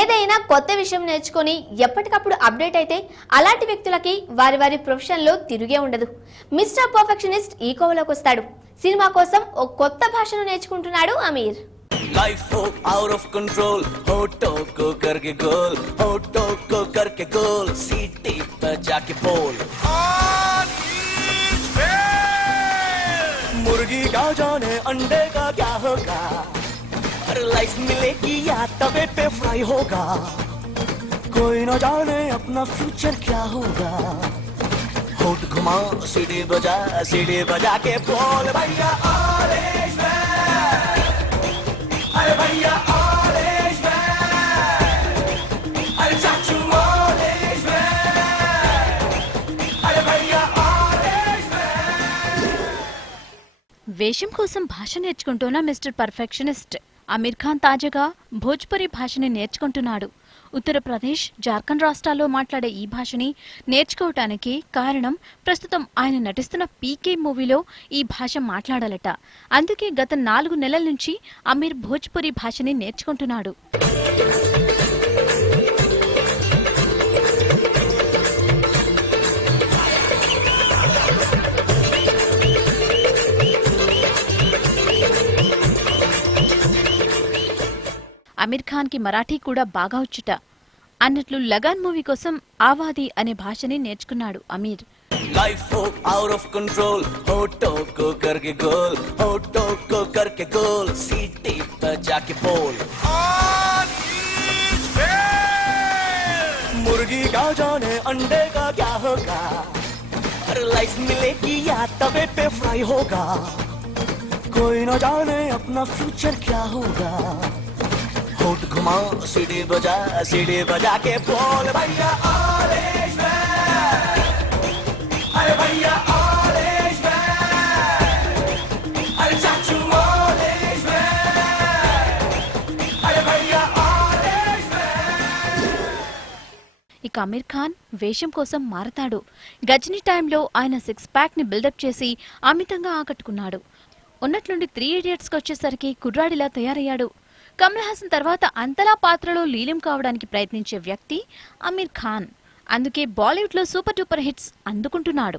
ఏదైనా కొత్త విషయం నేర్చుకొని ఎప్పటికప్పుడు అప్డేట్ అయితే అలాంటి వ్యక్తులకి వారి వారి ప్రొఫెషన్లో తిరిగే ఉండదు. మిస్టర్ పర్ఫెక్షనిస్ట్ ఈ కోవలోకి వస్తాడు. సినిమా కోసం ఓ కొత్త భాషను నేర్చుకుంటున్నాడు అమీర్. लाइफ हो आउट ऑफ कंट्रोल, होठों को करके गोल, होठों को करके गोल, सीटी बजा के बोल. मुर्गी क्या जाने अंडे का क्या होगा, अरे लाइफ मिलेगी या तवे पे फ्राई होगा, कोई न जाने अपना फ्यूचर क्या होगा. होठ घुमा सीढ़ी बजा के बोल भैया ऑरेंज मैन, अरे भैया ऑरेंज मैन, अरे चाचू ऑरेंज मैन, अरे भैया ऑरेंज मैन. వేషం కోసం భాష నేర్చుకుంటున్న మిస్టర్ పర్ఫెక్షనిస్ట్ అమీర్ ఖాన్ తాజాగా భోజ్పురి భాషని నేర్చుకుంటున్నాడు. ఉత్తరప్రదేశ్, జార్ఖండ్ రాష్ట్రాల్లో మాట్లాడే ఈ భాషని నేర్చుకోవటానికి కారణం ప్రస్తుతం ఆయన నటిస్తున్న పీకే మూవీలో ఈ భాష మాట్లాడాలట. అందుకే గత 4 నెలల నుంచి అమీర్ భోజ్పురి భాషని నేర్చుకుంటున్నాడు. అమీర్ ఖాన్ కి మరాఠీ కూడా బాగా వచ్చుట. అన్నట్లు లగాన్ మూవీ కోసం ఆవాది అనే భాషని నేర్చుకున్నాడు అమీర్. लाइफ हो आउट ऑफ कंट्रोल, होठों को करके गोल, होठों को करके गोल, सीटी बजा के बोल. मुर्गी क्या जाने अंडे का क्या होगा, अरे लाइफ मिलेगी या तवे पे फ्राई होगा, कोई न जाने अपना फ्यूचर क्या होगा. होठ घुमा सीढ़ी बजा के बोल भैया ऑरेंज मैन, अरे भैया ऑरेंज मैन, अरे चाचू ऑरेंज मैन, अरे भैया ऑरेंज मैन. ఇక అమీర్ ఖాన్ వేషం కోసం మారతాడు. గజనీ టైంలో ఆయన 6 ప్యాక్ ని బిల్డప్ చేసి అమితంగా ఆకట్టుకున్నాడు. ఉన్నట్లుండి 3 ఇడియట్స్ కి వచ్చేసరికి కుర్రాడిలా తయారయ్యాడు. కమల్ హాసన్ తర్వాత అంతలా పాత్రలో లీలం కావడానికి ప్రయత్నించే వ్యక్తి అమీర్ ఖాన్. అందుకే బాలీవుడ్ లో సూపర్ డూపర్ హిట్స్ అందుకుంటున్నాడు.